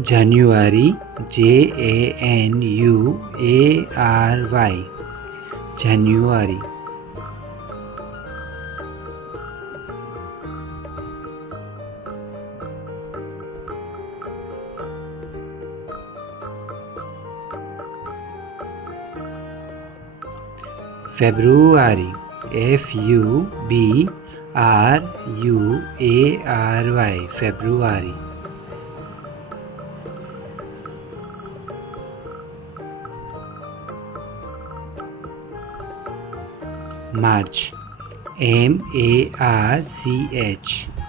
January, January, January. February, February, February. March, March,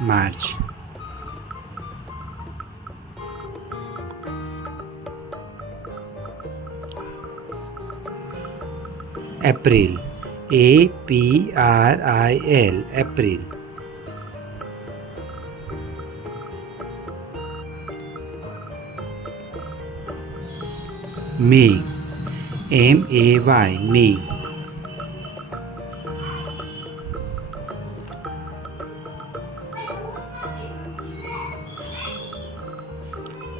March. April, April, April. May, May, May.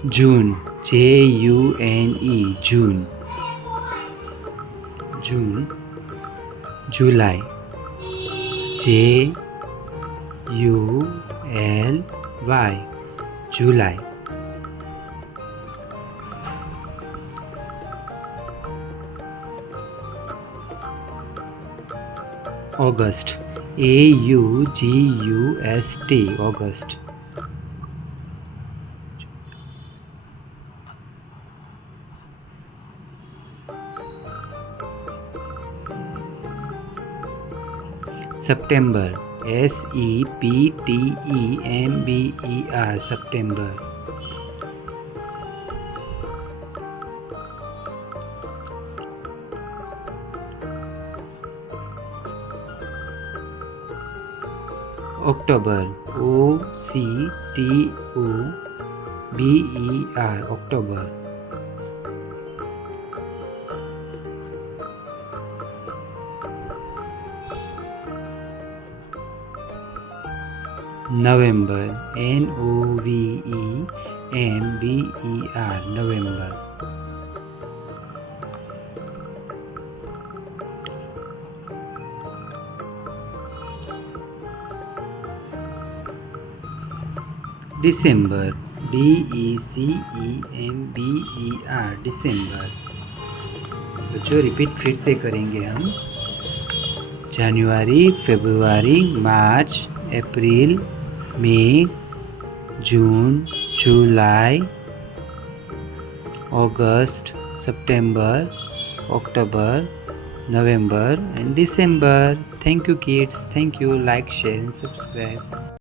June, June, June. June. July, July, July. August, August, August. September, September, September. October, October, October. November, November, November. December, December, December. तो जो repeat फिर से करेंगे हम, जनवरी, फरवरी, मार्च, अप्रैल, मई, जून, जुलाई, August, September, October, November and December. Thank you kids. Thank you. Like, share and subscribe.